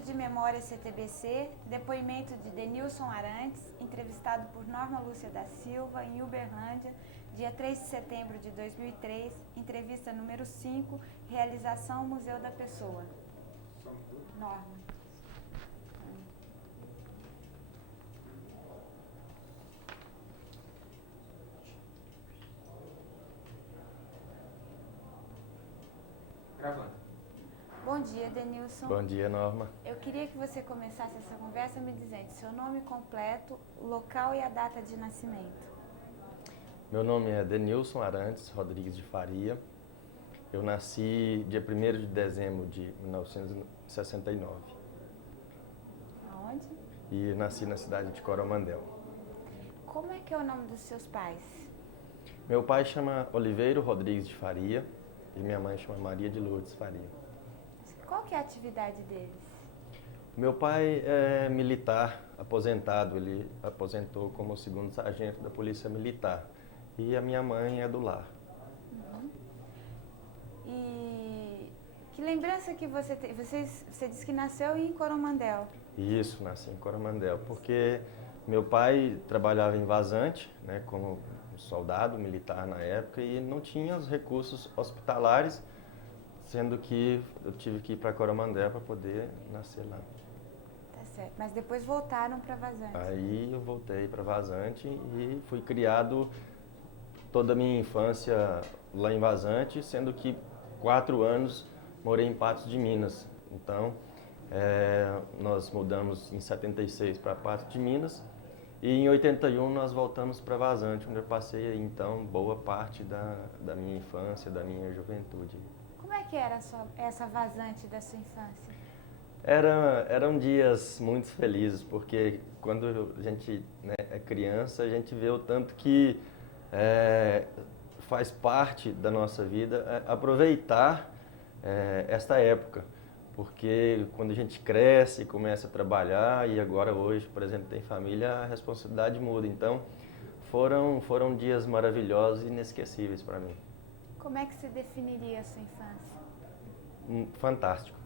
Centro de Memória CTBC, depoimento de Denilson Arantes, entrevistado por Norma Lúcia da Silva, em Uberlândia, dia 3 de setembro de 2003, entrevista número 5, realização Museu da Pessoa. Norma. Gravando. Bom dia, Denilson. Bom dia, Norma. Eu queria que você começasse essa conversa me dizendo seu nome completo, o local e a data de nascimento. Meu nome é Denilson Arantes Rodrigues de Faria. Eu nasci dia 1º de dezembro de 1969. Aonde? E nasci na cidade de Coromandel. Como é que é o nome dos seus pais? Meu pai chama Oliveiro Rodrigues de Faria e minha mãe chama Maria de Lourdes Faria. Qual que é a atividade deles? Meu pai é militar aposentado, ele aposentou como segundo sargento da Polícia Militar. E a minha mãe é do lar. E que lembrança que você tem? Você disse que nasceu em Coromandel. Isso, nasci em Coromandel, porque meu pai trabalhava em Vazante, né, como soldado militar na época, e não tinha os recursos hospitalares, sendo que eu tive que ir para Coromandel para poder nascer lá. Tá certo. Mas depois voltaram para Vazante. Aí eu voltei para Vazante e fui criado toda a minha infância lá em Vazante, sendo que 4 anos morei em Patos de Minas. Então, nós mudamos em 76 para Patos de Minas e em 81 nós voltamos para Vazante, onde eu passei então boa parte da minha infância, da minha juventude. Como é que era essa Vazante da sua infância? Eram dias muito felizes, porque quando a gente, né, é criança, a gente vê o tanto que faz parte da nossa vida aproveitar esta época, porque quando a gente cresce, começa a trabalhar e agora hoje, por exemplo, tem família, a responsabilidade muda. Então, foram dias maravilhosos e inesquecíveis para mim. Como é que você definiria a sua infância? Fantástico,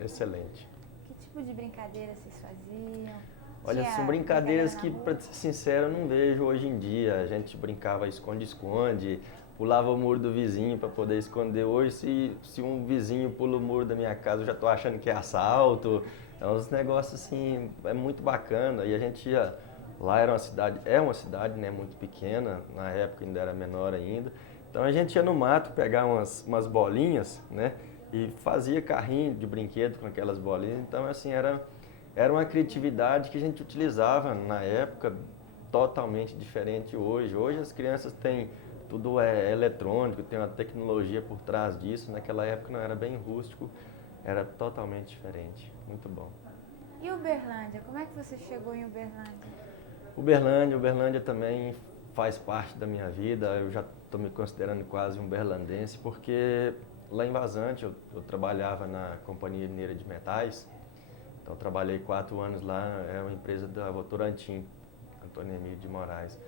excelente. Que tipo de brincadeira vocês faziam? Olha, Tinha são brincadeiras que, brincadeira na para ser sincero, eu não vejo hoje em dia. A gente brincava esconde-esconde, pulava o muro do vizinho para poder esconder. Hoje, se um vizinho pula o muro da minha casa, eu já estou achando que é assalto. É uns negócios assim, é muito bacana. E a gente ia, lá é uma cidade, né, muito pequena, na época ainda era menor ainda. Então a gente ia no mato pegar umas bolinhas, né, e fazia carrinho de brinquedo com aquelas bolinhas. Então, assim, era uma criatividade que a gente utilizava na época, totalmente diferente hoje. Hoje as crianças têm, tudo é eletrônico, tem uma tecnologia por trás disso. Naquela época não, era bem rústico, era totalmente diferente. Muito bom. E Uberlândia? Como é que você chegou em Uberlândia? Uberlândia também faz parte da minha vida. Eu já estou me considerando quase um berlandense, porque lá em Vazante eu trabalhava na Companhia Mineira de Metais. Então, trabalhei 4 anos lá, é uma empresa da Votorantim, Antônio Emílio de Moraes.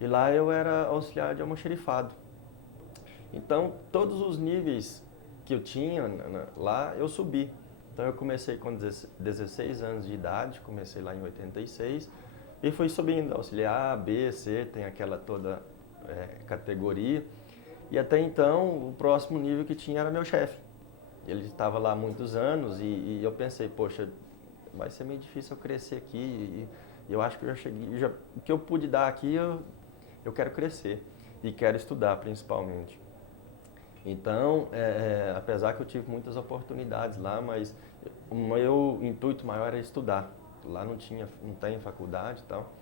E lá eu era auxiliar de almoxarifado. Então, todos os níveis que eu tinha lá, eu subi. Então, eu comecei com 16 anos de idade, comecei lá em 86, e fui subindo, auxiliar, B, C, tem aquela toda categoria. E até então, o próximo nível que tinha era meu chefe. Ele estava lá há muitos anos e eu pensei, poxa, vai ser meio difícil eu crescer aqui e eu acho que eu já cheguei, o que eu pude dar aqui eu quero crescer e quero estudar principalmente. Então, apesar que eu tive muitas oportunidades lá, mas o meu intuito maior era estudar. Lá não tem faculdade e tal.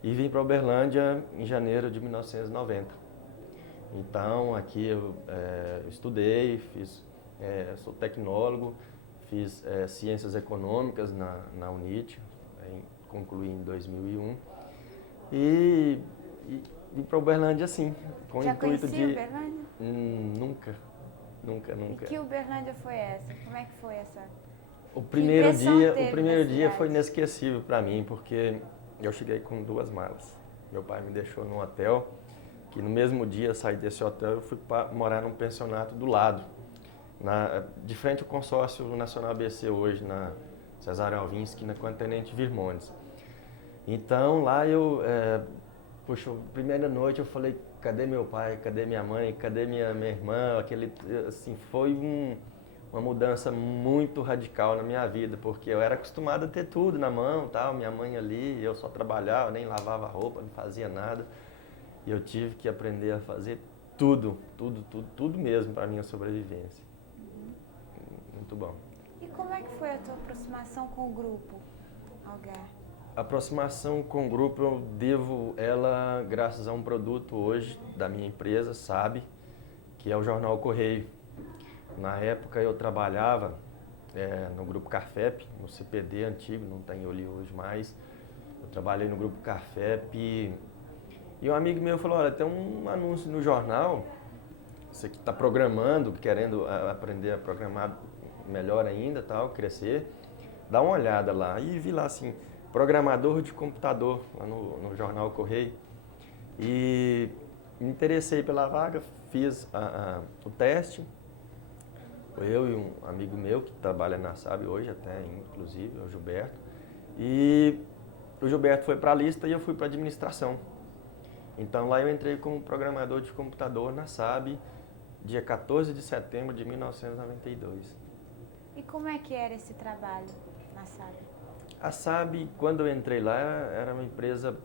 E vim para Uberlândia em janeiro de 1990. Então, aqui eu estudei, sou tecnólogo, fiz Ciências Econômicas na UNIT, concluí em 2001. E vim para Uberlândia assim, com o intuito de... Já conhecia Uberlândia? Nunca. E que Uberlândia foi essa? Como é que foi essa? O primeiro dia foi cidade? inesquecível para mim, porque eu cheguei com 2 malas. Meu pai me deixou num hotel, que no mesmo dia saí desse hotel eu fui morar num pensionato do lado, de frente ao consórcio Nacional ABC hoje, Cesário Alvim, esquina com a Tenente Virmontes. Então lá puxa, primeira noite eu falei, cadê meu pai, cadê minha mãe, cadê minha irmã? Assim, foi uma mudança muito radical na minha vida, porque eu era acostumado a ter tudo na mão, tal, minha mãe ali, eu só trabalhava, nem lavava roupa, não fazia nada. E eu tive que aprender a fazer tudo mesmo para a minha sobrevivência. Muito bom. E como é que foi a tua aproximação com o grupo Algar? A aproximação com o grupo eu devo ela graças a um produto hoje da minha empresa, SAB, que é o Jornal Correio. Na época eu trabalhava no Grupo Carfep, no CPD antigo, não tem ali hoje mais. Eu trabalhei no Grupo Carfep e um amigo meu falou, olha, tem um anúncio no jornal, você que está programando, querendo aprender a programar melhor ainda, tal, crescer, dá uma olhada lá. E vi lá assim, programador de computador, lá no Jornal Correio. E me interessei pela vaga, fiz o teste. Eu e um amigo meu que trabalha na SAB hoje até, inclusive, o Gilberto. E o Gilberto foi para a lista e eu fui para a administração. Então lá eu entrei como programador de computador na SAB, dia 14 de setembro de 1992. E como é que era esse trabalho na SAB? A SAB, quando eu entrei lá, era uma empresa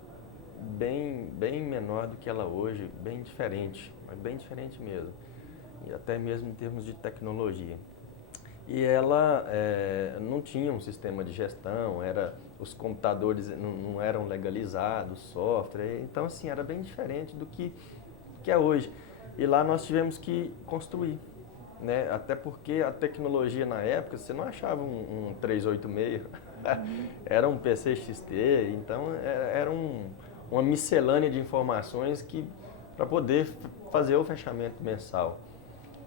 bem menor do que ela hoje, bem diferente, mas bem diferente mesmo, e até mesmo em termos de tecnologia. E ela não tinha um sistema de gestão, os computadores não eram legalizados, software, então assim, era bem diferente do que é hoje. E lá nós tivemos que construir, né? Até porque a tecnologia na época, você não achava um 386, era um PC XT, então era uma miscelânea de informações para poder fazer o fechamento mensal.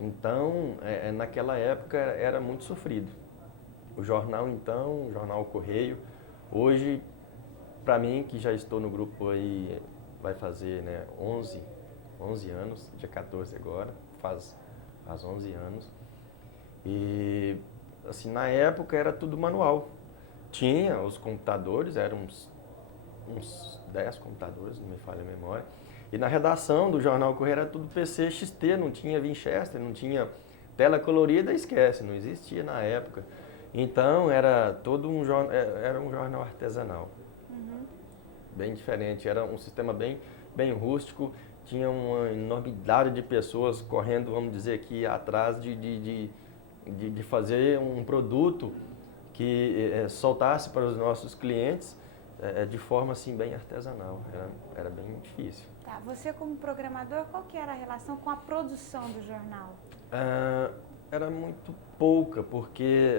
Então, naquela época era muito sofrido. O jornal então, o Jornal Correio, hoje, para mim, que já estou no grupo aí, vai fazer 11 anos, dia 14 agora, faz 11 anos. E, assim, na época era tudo manual. Tinha os computadores, eram uns 10 computadores, não me falha a memória. E na redação do Jornal Correio era tudo PC XT, não tinha Winchester, não tinha tela colorida, esquece, não existia na época. Então era todo era um jornal artesanal. Bem diferente, era um sistema bem rústico, tinha uma enormidade de pessoas correndo, vamos dizer aqui, atrás de fazer um produto que soltasse para os nossos clientes de forma assim bem artesanal, era bem difícil. Tá, você como programador, qual que era a relação com a produção do jornal? Era muito pouca, porque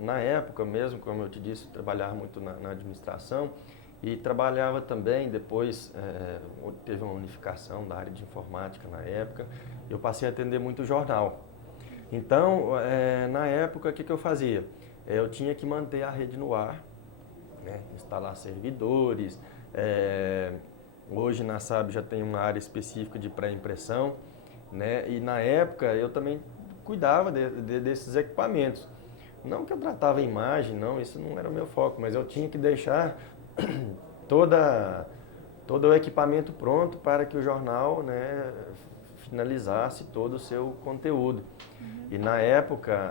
na época mesmo, como eu te disse, eu trabalhava muito na administração e trabalhava também, depois teve uma unificação da área de informática na época, eu passei a atender muito jornal. Então, na época, o que eu fazia? Eu tinha que manter a rede no ar, né? Instalar servidores. Hoje na SAB já tem uma área específica de pré-impressão, né? E na época eu também cuidava desses equipamentos. Não que eu tratava a imagem, não, isso não era o meu foco, mas eu tinha que deixar todo o equipamento pronto para que o jornal, né, finalizasse todo o seu conteúdo. E na época,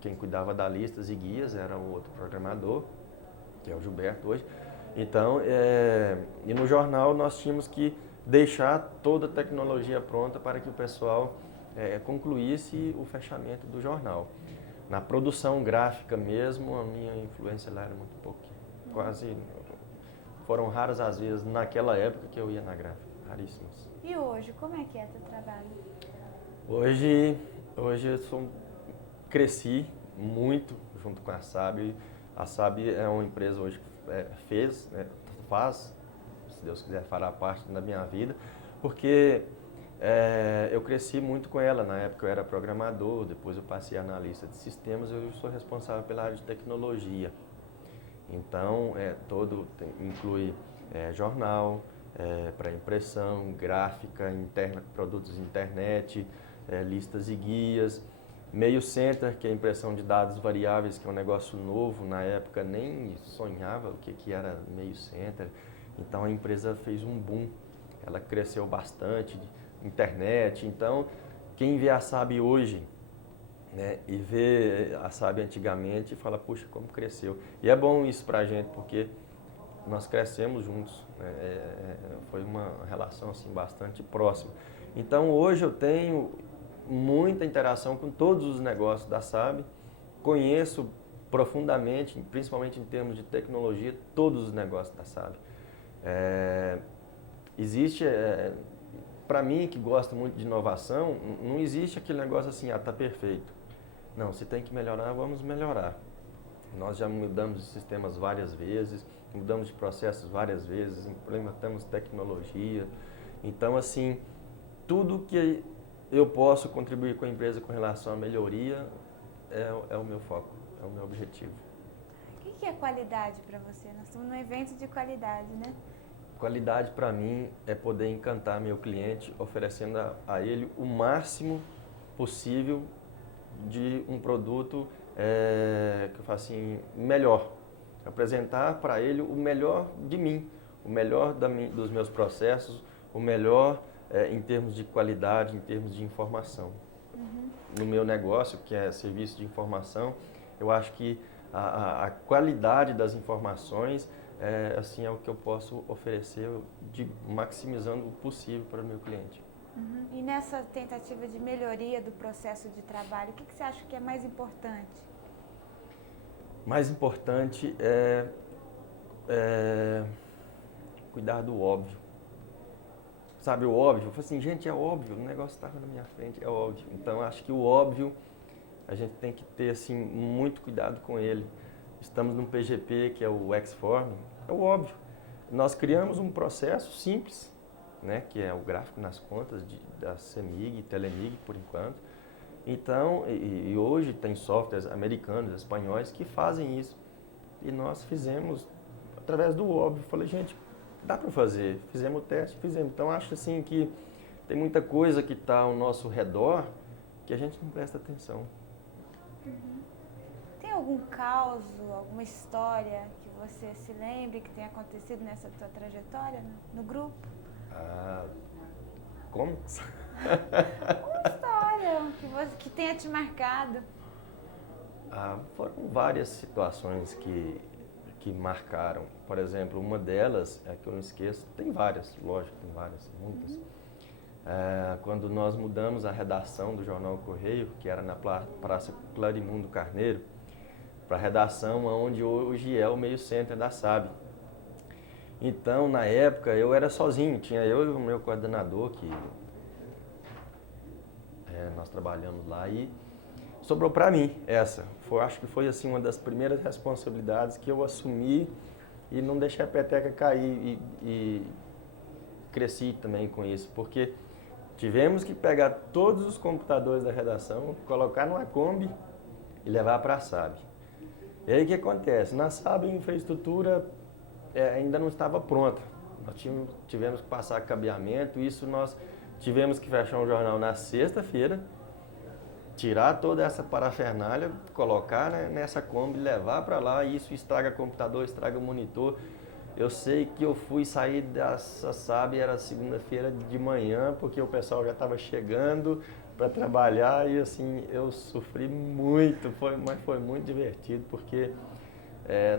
quem cuidava da listas e guias era um outro programador, que é o Gilberto hoje. Então, e no jornal nós tínhamos que deixar toda a tecnologia pronta para que o pessoal concluísse o fechamento do jornal. Na produção gráfica mesmo, a minha influência lá era muito pouca. Quase, foram raras as vezes naquela época que eu ia na gráfica, raríssimas. E hoje, como é que é teu trabalho? Hoje eu cresci muito junto com a SAB. A SAB é uma empresa hoje que faz, se Deus quiser, fará parte da minha vida, porque eu cresci muito com ela. Na época eu era programador, depois eu passei a analista de sistemas, eu sou responsável pela área de tecnologia. Então, inclui jornal, para impressão, gráfica, produtos de internet, listas e guias. Meio Center, que é a impressão de dados variáveis, que é um negócio novo, na época nem sonhava o que era Meio Center. Então a empresa fez um boom, ela cresceu bastante, internet. Então quem vê a SAB hoje, né, e vê a SAB antigamente, fala, puxa, como cresceu. E é bom isso pra gente, porque nós crescemos juntos, né? Foi uma relação assim, bastante próxima. Então hoje eu tenho muita interação com todos os negócios da SAB, conheço profundamente, principalmente em termos de tecnologia, todos os negócios da SAB. Existe, para mim que gosta muito de inovação, não existe aquele negócio assim, tá perfeito. Não, se tem que melhorar, vamos melhorar. Nós já mudamos de sistemas várias vezes, mudamos de processos várias vezes, implementamos tecnologia. Então, assim, tudo que eu posso contribuir com a empresa com relação à melhoria é o meu foco, é o meu objetivo. O que é qualidade para você? Nós estamos num evento de qualidade, né? Qualidade para mim é poder encantar meu cliente, oferecendo a ele o máximo possível de um produto que eu faço assim, melhor. Apresentar para ele o melhor de mim, o melhor dos meus processos, o melhor em termos de qualidade, em termos de informação. No meu negócio, que é serviço de informação, eu acho que a qualidade das informações assim, é o que eu posso oferecer, maximizando o possível para o meu cliente. E nessa tentativa de melhoria do processo de trabalho, o que você acha que é mais importante? Mais importante cuidar do óbvio. Sabe, o óbvio, eu falei assim, gente, é óbvio, o negócio estava na minha frente, é óbvio. Então, acho que o óbvio, a gente tem que ter, assim, muito cuidado com ele. Estamos num PGP, que é o X-Form, é o óbvio. Nós criamos um processo simples, né, que é o gráfico nas contas da CEMIG e Telemig, por enquanto. Então, e hoje tem softwares americanos, espanhóis, que fazem isso. E nós fizemos através do óbvio. Falei, gente, dá para fazer. Fizemos o teste, fizemos. Então, acho assim que tem muita coisa que está ao nosso redor que a gente não presta atenção. Tem algum caos, alguma história que você se lembre que tenha acontecido nessa tua trajetória no grupo? Como? Uma história que tenha te marcado. Foram várias situações que marcaram. Por exemplo, uma delas, que eu não esqueço, tem várias, lógico, tem várias, muitas. Quando nós mudamos a redação do Jornal Correio, que era na Praça Clarimundo Carneiro, para a redação onde hoje é o Meio Center da SAB. Então, na época, eu era sozinho, tinha eu e o meu coordenador, que nós trabalhamos lá, e sobrou para mim essa. Acho que foi assim, uma das primeiras responsabilidades que eu assumi e não deixei a peteca cair e cresci também com isso, porque tivemos que pegar todos os computadores da redação, colocar numa Kombi e levar para a SAB. E aí o que acontece? Na SAB a infraestrutura ainda não estava pronta. Nós tivemos que passar cabeamento, isso nós tivemos que fechar um jornal na sexta-feira, tirar toda essa parafernália, colocar nessa Kombi, levar para lá, e isso estraga computador, estraga monitor. Eu sei que eu fui sair dessa SAB, era segunda-feira de manhã, porque o pessoal já estava chegando para trabalhar e assim, eu sofri muito, mas foi muito divertido, porque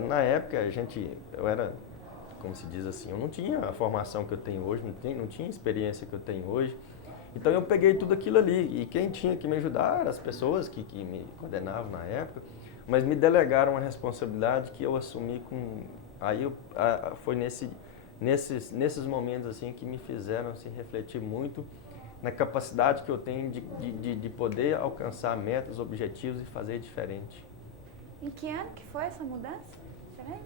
na época eu era, como se diz assim, eu não tinha a formação que eu tenho hoje, não tinha a experiência que eu tenho hoje. Então eu peguei tudo aquilo ali, e quem tinha que me ajudar eram as pessoas que me coordenavam na época, mas me delegaram uma responsabilidade que eu assumi com... Aí foi nesses momentos assim que me fizeram assim, refletir muito na capacidade que eu tenho de poder alcançar metas, objetivos e fazer diferente. Em que ano que foi essa mudança? Você lembra?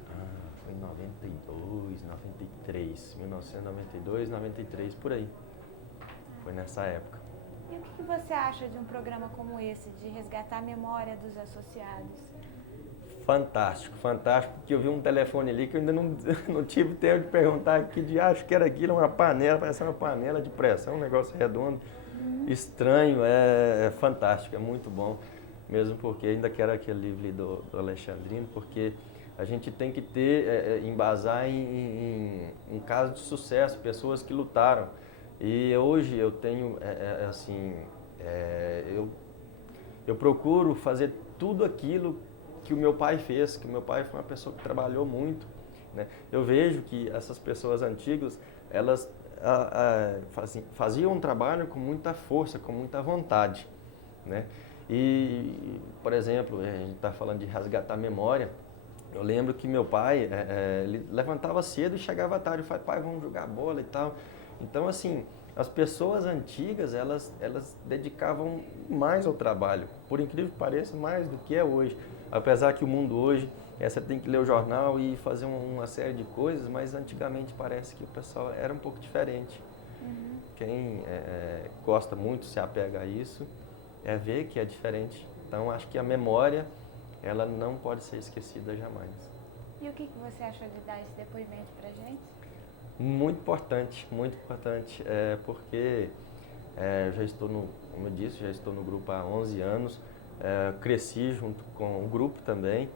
Foi em 92, 93, 1992, 93, por aí. Foi nessa época. E o que você acha de um programa como esse, de resgatar a memória dos associados? Fantástico, fantástico, porque eu vi um telefone ali que eu ainda não tive tempo de perguntar que de acho que era aquilo, uma panela, parece uma panela de pressão, um negócio redondo, estranho, é fantástico, é muito bom. mesmo porque ainda quero aquele livro ali do Alexandrino, porque a gente tem que ter, embasar em casos de sucesso, pessoas que lutaram. E hoje eu tenho, assim, eu procuro fazer tudo aquilo que o meu pai fez, que o meu pai foi uma pessoa que trabalhou muito, né? Eu vejo que essas pessoas antigas, elas faziam um trabalho com muita força, com muita vontade, né? E, por exemplo, a gente está falando de resgatar a memória. Eu lembro que meu pai, ele levantava cedo e chegava tarde, falava, pai, vamos jogar bola e tal. Então, assim, as pessoas antigas, elas dedicavam mais ao trabalho, por incrível que pareça, mais do que é hoje. Apesar que o mundo hoje, você tem que ler o jornal e fazer uma série de coisas, mas antigamente parece que o pessoal era um pouco diferente. Uhum. Quem gosta muito, se apega a isso, ver que é diferente. Então, acho que a memória, ela não pode ser esquecida jamais. E o que você achou de dar esse depoimento pra gente? Muito importante, porque eu já estou como eu disse, já estou no grupo há 11 anos, cresci junto com o grupo também,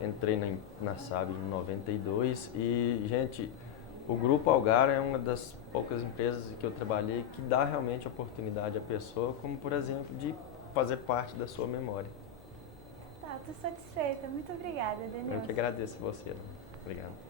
entrei na SAB em 92 e, gente, o Grupo Algar é uma das poucas empresas que eu trabalhei que dá realmente oportunidade à pessoa, como por exemplo, de fazer parte da sua memória. Tá, estou satisfeita. Muito obrigada, Denilson. Eu que agradeço a você. Obrigado.